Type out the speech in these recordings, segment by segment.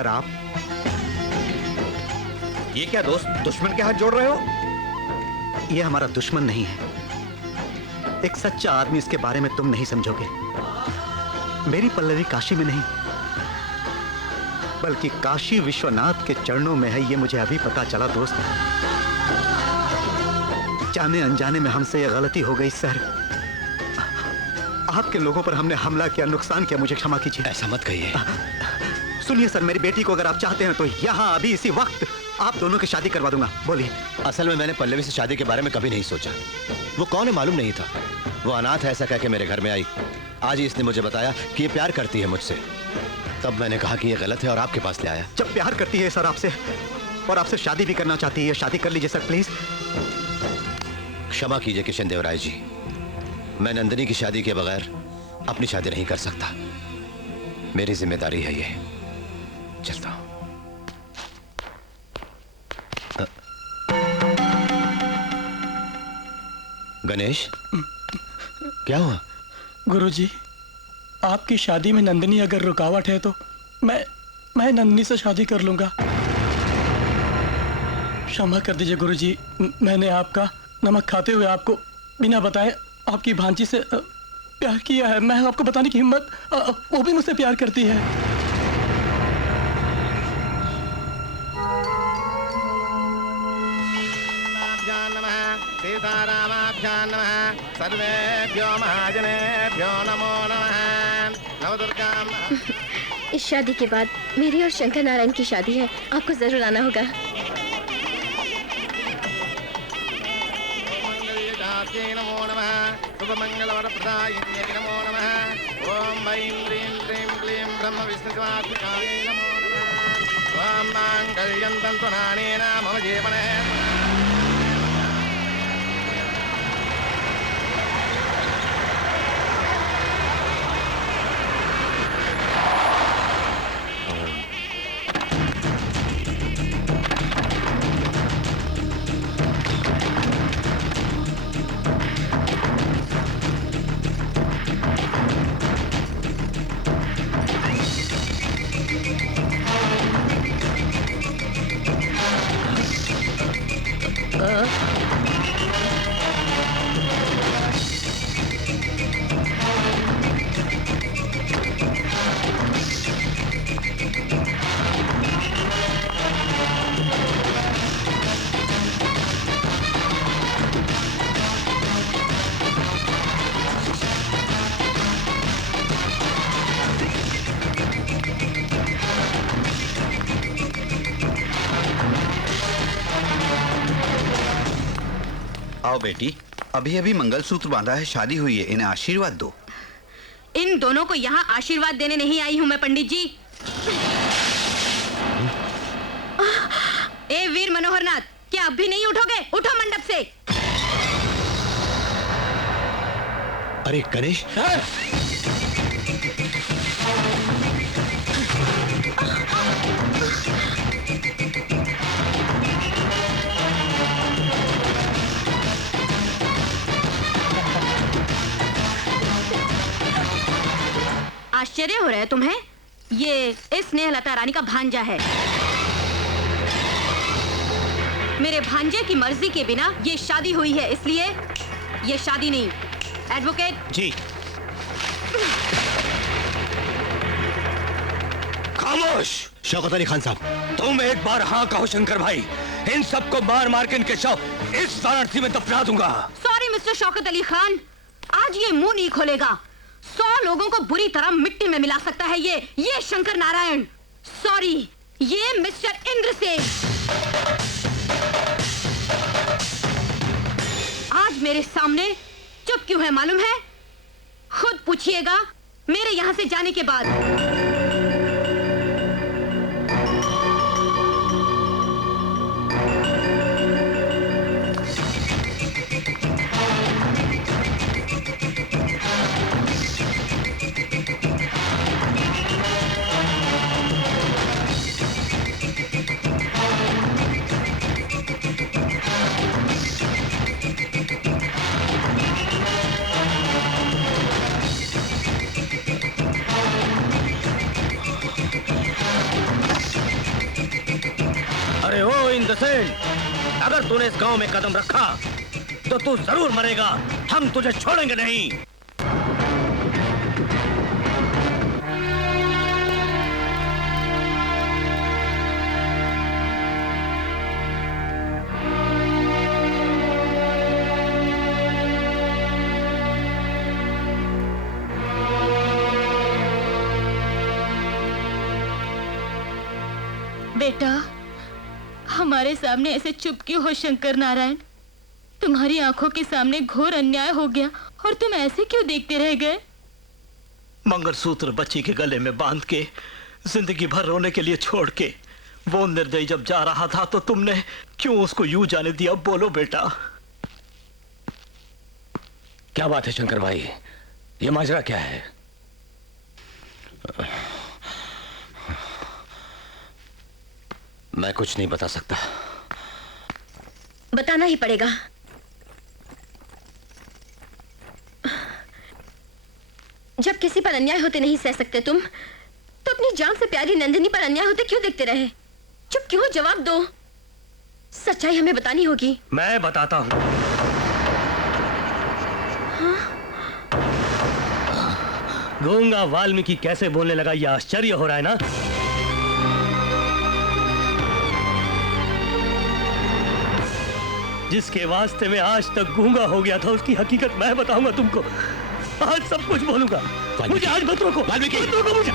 Sir आप? ये क्या दोस्त, दुश्मन के हाथ जोड़ रहे हो? ये हमारा दुश्मन नहीं है। एक सच्चा आदमी, इसके बारे में तुम नहीं समझोगे। मेरी पल्लवी काशी में नहीं, बल्कि काशी विश्वनाथ के चरणों में है। ये मुझे अभी पता चला दोस्त। जाने अनजाने में हमसे यह गलती हो गई सर। आपके लोगों पर हमने हमला किया, नुकसान किया, मुझे क्षमा कीजिए। ऐसा मत कहिए। सुनिए सर, मेरी बेटी को अगर आप चाहते हैं तो यहाँ अभी इसी वक्त आप दोनों की शादी करवा दूंगा। बोलिए। असल में मैंने पल्लवी से शादी के बारे में कभी नहीं सोचा। वो कौन है मालूम नहीं था। वो अनाथ है ऐसा कह के मेरे घर में आई। आज ही इसने मुझे बताया कि ये प्यार करती है मुझसे। तब मैंने कहा कि ये गलत है और आपके पास ले आया। जब प्यार करती है सर आपसे और आपसे शादी भी करना चाहती है, शादी कर लीजिए सर प्लीज। क्षमा कीजिए किशन देव राय जी, मैं नंदिनी की शादी के बगैर अपनी शादी नहीं कर सकता। मेरी जिम्मेदारी है ये। चलता हूं। गणेश, क्या हुआ? गुरुजी, आपकी शादी में नंदिनी अगर रुकावट है तो मैं नंदिनी से शादी कर लूंगा। क्षमा कर दीजिए गुरुजी, मैंने आपका नमक खाते हुए आपको बिना बताए आपकी भांजी से प्यार किया है। मैं आपको बताने की हिम्मत, वो भी मुझसे प्यार करती है। सीतारामाभ्यां नमः। सर्वेभ्यो महाजनेभ्यो नमो नमः। नवदुर्गां। इस शादी के बाद मेरी और शंकर नारायण की शादी है, आपको जरूर आना होगा। नमो नमः। शुभमंगलवरप्रदायिन्यै नमो नमः। ओम ऐं ह्रीं क्लीं क्लीं ब्रह्म विष्णुत्वात्मकायै नमो नमः। ओम माङ्गल्यं तन्तुनानेन मम जीवने। आओ बेटी, अभी अभी मंगलसूत्र बांधा है, शादी हुई है, इन्हें आशीर्वाद दो। इन दोनों को यहाँ आशीर्वाद देने नहीं आई हूँ मैं पंडित जी। ए वीर मनोहरनाथ, क्या अब भी नहीं उठोगे? उठो मंडप से। अरे गणेश, आश्चर्य हो रहा है तुम्हें? ये इस स्नेहलता रानी का भांजा है। मेरे भांजे की मर्जी के बिना ये शादी हुई है, इसलिए ये शादी नहीं। एडवोकेट जी। खामोश। शौकत अली खान साहब, तुम एक बार हाँ कहो शंकर भाई, इन सबको मार मार के इनके शव इस वाराणसी में दफना दूंगा। सॉरी मिस्टर शौकत अली खान, आज ये मुंह नहीं खोलेगा। 100 लोगों को बुरी तरह मिट्टी में मिला सकता है ये शंकर नारायण। सॉरी, ये मिस्टर इंद्रसेन। आज मेरे सामने चुप क्यों है मालूम है? खुद पूछिएगा मेरे यहां से जाने के बाद। इंद्रसेन, अगर तूने इस गांव में कदम रखा तो तू जरूर मरेगा। हम तुझे छोड़ेंगे नहीं। बेटा, हमारे सामने ऐसे चुप क्यों हो शंकर नारायण? तुम्हारी आंखों के सामने घोर अन्याय हो गया और तुम ऐसे क्यों देखते रह गए? मंगलसूत्र बच्ची के गले में बांध के जिंदगी भर रोने के लिए छोड़ के वो निर्दयी जब जा रहा था तो तुमने क्यों उसको यूं जाने दिया? बोलो बेटा। क्या बात है शंकर भाई, ये माजरा क्या है? मैं कुछ नहीं बता सकता। बताना ही पड़ेगा। जब किसी पर अन्याय होते नहीं सह सकते तुम, तो अपनी जान से प्यारी नंदिनी पर अन्याय होते क्यों देखते रहे? चुप क्यों? जवाब दो। सच्चाई हमें बतानी होगी। मैं बताता हूं। गूंगा वाल्मीकि कैसे बोलने लगा, यह आश्चर्य हो रहा है ना? जिसके वास्ते में आज तक गूंगा हो गया था उसकी हकीकत मैं बताऊंगा तुमको। आज सब कुछ बोलूंगा। मुझे आज मत रोको, मत रोको मुझे।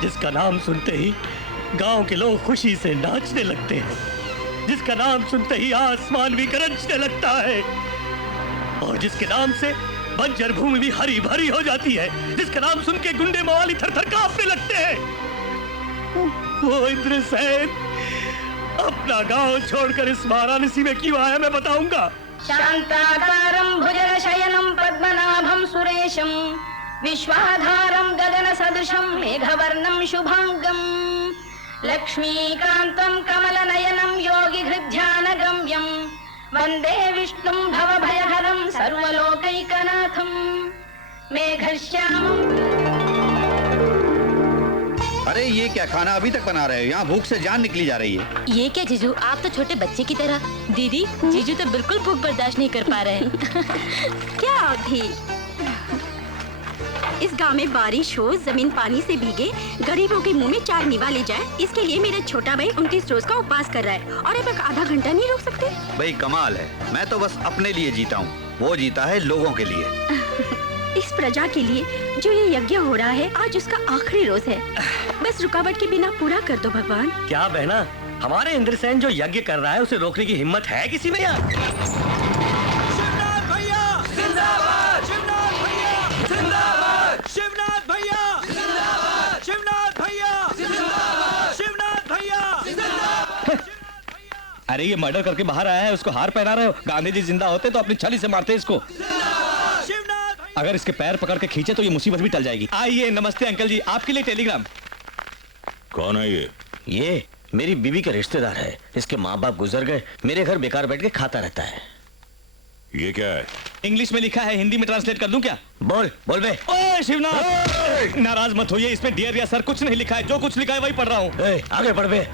जिसका नाम सुनते ही गांव के लोग खुशी से नाचने लगते हैं, जिसका नाम सुनते ही आसमान भी गरजने लगता है, और जिसके नाम से बंजर भूमि भी हरी भरी हो जाती है, जिसका नाम सुन के गुंडे मवाली थर-थर कांपने लगते हैं, वो इंद्रसेन अपना गांव छोड़कर इस वाराणसी में क्यों आया मैं बताऊंगा। शांताकारं भुजगशयनं पद्मनाभं सुरेशं विश्वाधारं गगनसदृशं मेघवर्णं शुभांगं लक्ष्मीकान्तं कमलनयनं योगिहृद्ध्यानगम्यं वन्दे विष्णुं भवभयहरं सर्वलोकैकनाथं मेघश्यामं। अरे ये क्या खाना अभी तक बना रहे हो? यहाँ भूख से जान निकली जा रही है। ये क्या जीजू, आप तो छोटे बच्चे की तरह। दीदी, जीजू तो बिल्कुल भूख बर्दाश्त नहीं कर पा रहे हैं। क्या अवधि, इस गांव में बारिश हो, जमीन पानी से भीगे, गरीबों के मुंह में चार निवाले जाए, इसके लिए मेरा छोटा भाई 29 रोज का उपवास कर रहा है और अब एक आधा घंटा नहीं रोक सकते? भाई कमाल है। मैं तो बस अपने लिए जीता हूँ, वो जीता है लोगों के लिए। इस प्रजा के लिए जो ये यज्ञ हो रहा है, आज उसका आखिरी रोज है। बस रुकावट के बिना पूरा कर दो भगवान। क्या बहना, हमारे इंद्रसेन जो यज्ञ कर रहा है उसे रोकने की हिम्मत है किसी में यार? शिवनाथ भैया जिंदाबाद, शिवनाथ भैया जिंदाबाद, शिवनाथ भैया जिंदाबाद, शिवनाथ भैया जिंदाबाद, शिवनाथ भैया जिंदाबाद। अरे ये मर्डर करके बाहर आया है, उसको हार पहना रहे हो। गांधी जी जिंदा होते तो अपनी छड़ी से मारते इसको। अगर इसके पैर पकड़ के खींचे तो ये मुसीबत भी टल जाएगी। आइए, नमस्ते अंकल जी, आपके लिए टेलीग्राम। कौन है ये मेरी बीवी के रिश्तेदार है। इसके माँ बाप गुजर गए, मेरे घर बेकार बैठ के खाता रहता है। ये क्या है? इंग्लिश में लिखा है, हिंदी में ट्रांसलेट कर दूं क्या? बोल बोल बे। ओए शिवनाथ, नाराज मत होइए, इसमें डियर या सर कुछ नहीं लिखा है। जो कुछ लिखा है वही पढ़ रहा हूँ। आगे बढ़ बे।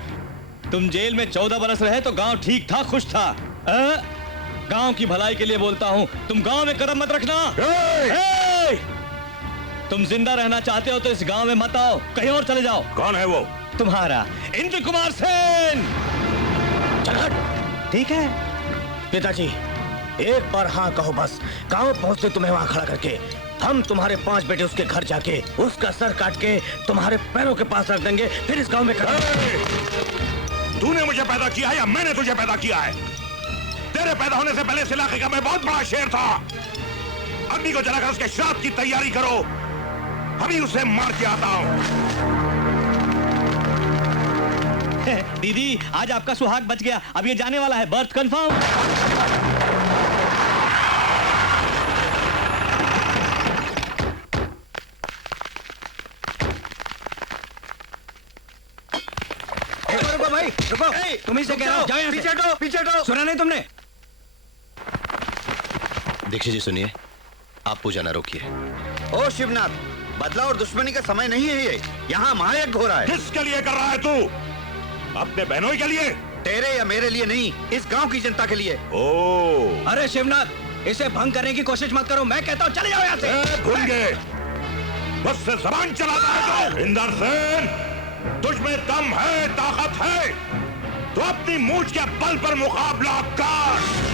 तुम जेल में 14 बरस रहे तो गांव ठीक था, खुश था। गांव की भलाई के लिए बोलता हूं, तुम गांव में कदम मत रखना। तुम जिंदा रहना चाहते हो तो इस गांव में मत आओ, कहीं और चले जाओ। कौन है वो? तुम्हारा इंद्र कुमार सेन। ठीक है पिताजी, एक बार हाँ कहो बस। गांव पहुंचते तुम्हें वहां खड़ा करके हम तुम्हारे 5 बेटे उसके घर जाके उसका सर काट के तुम्हारे पैरों के पास रख देंगे, फिर इस गांव में तूने मुझे पैदा किया है या मैंने तुझे पैदा किया है? तेरे पैदा होने से पहले इस इलाके का मैं बहुत बड़ा शेर था। अग्नि को जलाकर उसके श्राप की तैयारी करो, अभी उसे मार के आता हूं। दीदी, आज आपका सुहाग बच गया। अब ये जाने वाला है, बर्थ कंफर्म। रुको भाई, रुको। तुम ही से कह रहा हूं, जाओ यहाँ से। पीछे हटो, पीछे हटो। सुना नहीं तुमने? दीक्षित जी सुनिए, आप पूजा ना रोकिए। ओ शिवनाथ, बदला और दुश्मनी का समय नहीं है ये। यहाँ महायज्ञ हो रहा है। किसके लिए कर रहा है तू? अपने बहनों के लिए? तेरे या मेरे लिए नहीं, इस गांव की जनता के लिए। ओ, अरे शिवनाथ, इसे भंग करने की कोशिश मत करो, मैं कहता हूँ चले जाओ यहाँ से। भूंगे, मुझसे जबान चलाता है तो? इंदर सेन, तुझमें दम है, ताकत है, तो अपनी मूंछ के बल पर मुकाबला कर।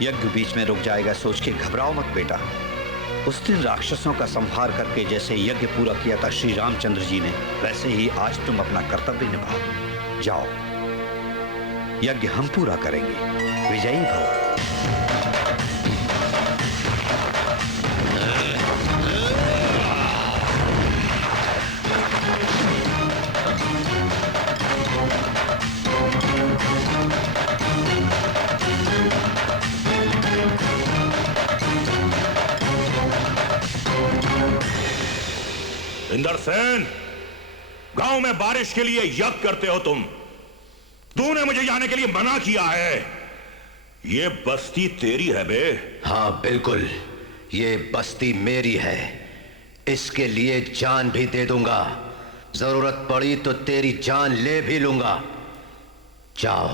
यज्ञ बीच में रुक जाएगा सोच के घबराओ मत बेटा। उस दिन राक्षसों का संहार करके जैसे यज्ञ पूरा किया था श्री रामचंद्र जी ने, वैसे ही आज तुम अपना कर्तव्य निभाओ। जाओ, यज्ञ हम पूरा करेंगे। विजयी भव। इंदर सेन, गांव में बारिश के लिए यज्ञ करते हो तुम। तूने मुझे जाने के लिए मना किया है। ये बस्ती तेरी है बे? हाँ बिल्कुल, ये बस्ती मेरी है। इसके लिए जान भी दे दूंगा, जरूरत पड़ी तो तेरी जान ले भी लूंगा। जाओ,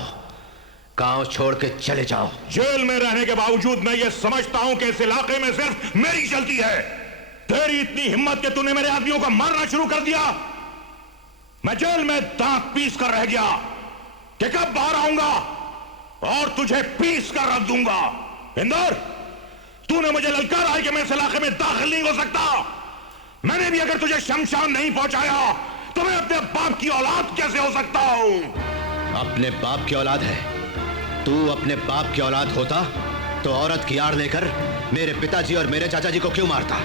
गांव छोड़ के चले जाओ। जेल में रहने के बावजूद मैं ये समझता हूं कि इस इलाके में सिर्फ मेरी चलती है। तेरी इतनी हिम्मत कि तूने मेरे आदमियों को मारना शुरू कर दिया। मैं जेल में दांत पीस कर रह गया कि कब बाहर आऊंगा और तुझे पीस कर रख दूंगा। इंदर, तूने मुझे ललकारा है कि मैं इस इलाके में दाखिल नहीं हो सकता। मैंने भी अगर तुझे शमशान नहीं पहुंचाया तो मैं अपने बाप की औलाद कैसे हो सकता हूं? अपने बाप की औलाद है? तू अपने बाप की औलाद होता तो औरत की आड़ लेकर मेरे पिताजी और मेरे चाचा जी को क्यों मारता?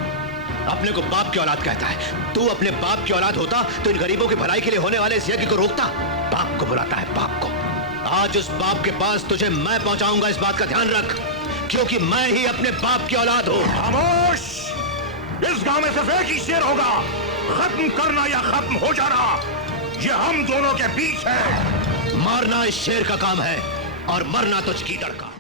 अपने को बाप की औलाद कहता है। तू अपने बाप की औलाद होता तो इन गरीबों की भलाई के लिए होने वाले इस यज्ञ को रोकता। बाप को बुलाता है, बाप को। आज उस बाप के पास तुझे मैं पहुंचाऊंगा, इस बात का ध्यान रख, क्योंकि मैं ही अपने बाप की औलाद हूं। खामोश! इस गांव में सिर्फ एक ही शेर होगा, खत्म करना या खत्म हो जाना। ये हम दोनों के बीच है। मारना इस शेर का काम है और मरना तो चकीदड़ का।